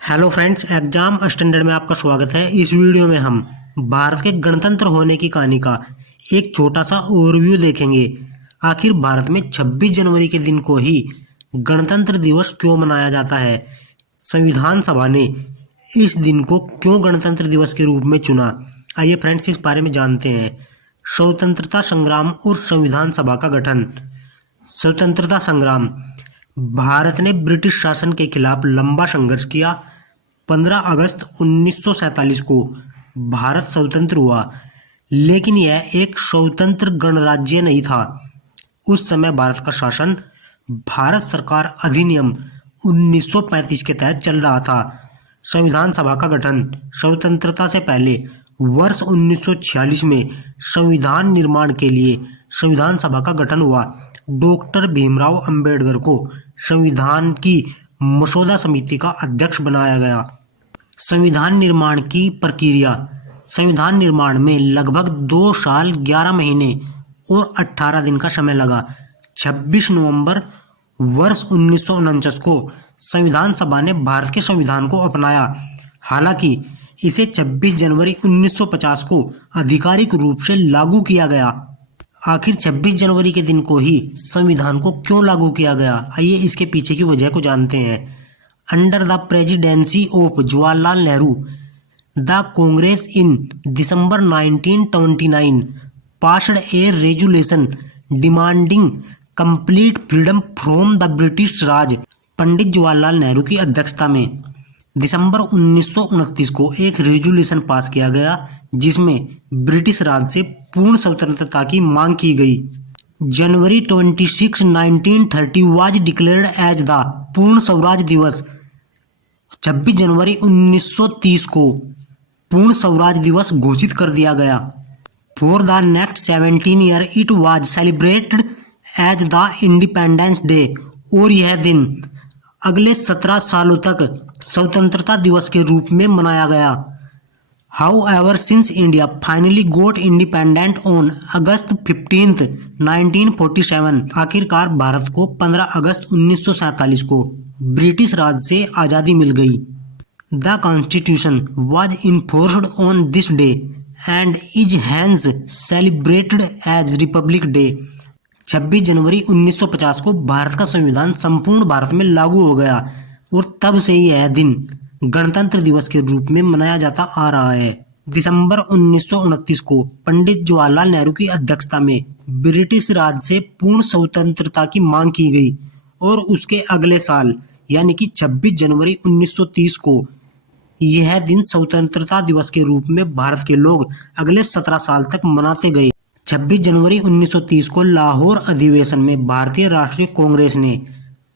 Hello friends, exam standard में आपका स्वागत है। इस वीडियो में हम भारत के गणतंत्र होने की कहानी का एक छोटा सा ओवरव्यू देखेंगे। आखिर भारत में 26 जनवरी के दिन को ही गणतंत्र दिवस क्यों मनाया जाता है? संविधान सभा ने इस दिन को क्यों गणतंत्र दिवस के रूप में चुना? आइए फ्रेंड्स, इस बारे में जानते हैं। स्वतंत्रता संग्राम और संविधान सभा का गठन। स्वतंत्रता संग्राम। भारत ने ब्रिटिश शासन के खिलाफ लंबा संघर्ष किया। 15 अगस्त 1947 को भारत स्वतंत्र हुआ, लेकिन यह एक स्वतंत्र गणराज्य नहीं था। उस समय भारत का शासन भारत सरकार अधिनियम 1935 के तहत चल रहा था। संविधान सभा का गठन। स्वतंत्रता से पहले वर्ष 1946 में संविधान निर्माण के लिए संविधान सभा का गठन हुआ। डॉक्टर भीमराव अंबेडकर को संविधान की मसौदा समिति का अध्यक्ष बनाया गया। संविधान निर्माण की प्रक्रिया। संविधान निर्माण में लगभग 2 साल 11 महीने और 18 दिन का समय लगा। 26 नवंबर वर्ष 1949 को संविधान सभा ने भारत के संविधान को अपनाया। हालांकि इसे 26 जनवरी 1950 को आधिकारिक रूप से लागू किया गया। आखिर 26 जनवरी के दिन को ही संविधान को क्यों लागू किया गया? आइए इसके पीछे की वजह को जानते हैं। Under the presidency of Jawaharlal Nehru, the Congress in December 1929 passed a resolution demanding complete freedom from the British Raj. Pandit Jawaharlal Nehru की अध्यक्षता में दिसंबर 1929 को एक रेजुलेशन पास किया गया, जिसमें ब्रिटिश राज से पूर्ण स्वतंत्रता की मांग की गई। जनवरी 26, 1930 वाज डिक्लेयर्ड एज द पूर्ण स्वराज दिवस। 26 जनवरी 1930 को पूर्ण स्वराज दिवस घोषित कर दिया गया। For the next 17 year it was celebrated as the Independence Day. और यह दिन अगले 17 सालों तक स्वतंत्रता दिवस के रूप में मनाया गया। However, since India finally got independent on August 15, 1947, आखिरकार भारत को 15 अगस्त 1947 को ब्रिटिश राज से आज़ादी मिल गई। The Constitution was enforced on this day and is hence celebrated as Republic Day। 26 जनवरी 1950 को भारत का संविधान संपूर्ण भारत में लागू हो गया और तब से ही यह दिन गणतंत्र दिवस के रूप में मनाया जाता आ रहा है। दिसंबर 1929 को पंडित जवाहरलाल नेहरू की अध्यक्षता में ब्रिटिश राज से पूर्ण स्वतंत्रता की मांग की गई और उसके अगले साल यानी कि 26 जनवरी 1930 को यह दिन स्वतंत्रता दिवस के रूप में भारत के लोग अगले 17 साल तक मनाते गए। 26 जनवरी 1930 को लाहौर अधिवेशन में भारतीय राष्ट्रीय कांग्रेस ने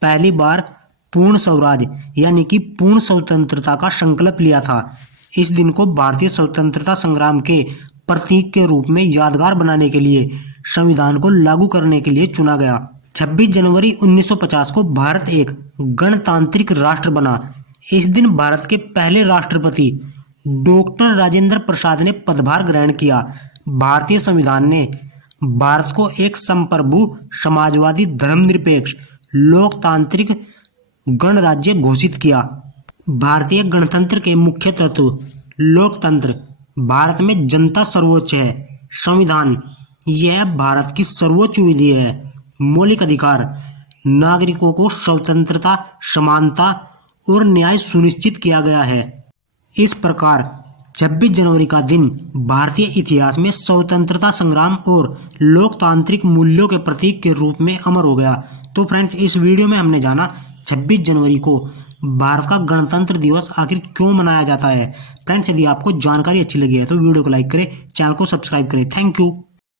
पहली बार पूर्ण स्वराज यानी कि पूर्ण स्वतंत्रता का संकल्प लिया था। इस दिन को भारतीय स्वतंत्रता संग्राम के प्रतीक के रूप में यादगार बनाने के लिए संविधान को लागू करने के लिए चुना गया। 26 जनवरी 1950 को भारत एक गणतांत्रिक राष्ट्र बना। इस दिन भारत के पहले राष्ट्रपति डॉक्टर राजेंद्र प्रसाद ने पदभार ग्रहण किया। भारतीय संविधान ने भारत को एक संप्रभु, समाजवादी, धर्मनिरपेक्ष, लोकतांत्रिक गणराज्य घोषित किया। भारतीय गणतंत्र के मुख्य तत्व। लोकतंत्र। भारत में जनता सर्वोच्च है। संविधान। यह भारत की सर्वोच्च विधि है। मौलिक अधिकार। नागरिकों को स्वतंत्रता, समानता और न्याय सुनिश्चित किया गया है। इस प्रकार 26 जनवरी का दिन भारतीय इतिहास में स्वतंत्रता संग्राम और लोकतांत्रिक मूल्यों के प्रतीक के रूप में अमर हो गया। तो फ्रेंड्स, इस वीडियो में हमने जाना 26 जनवरी को भारत का गणतंत्र दिवस आखिर क्यों मनाया जाता है। फ्रेंड्स, यदि आपको जानकारी अच्छी लगी है तो वीडियो को लाइक करें, चैनल को सब्सक्राइब करें। Thank you.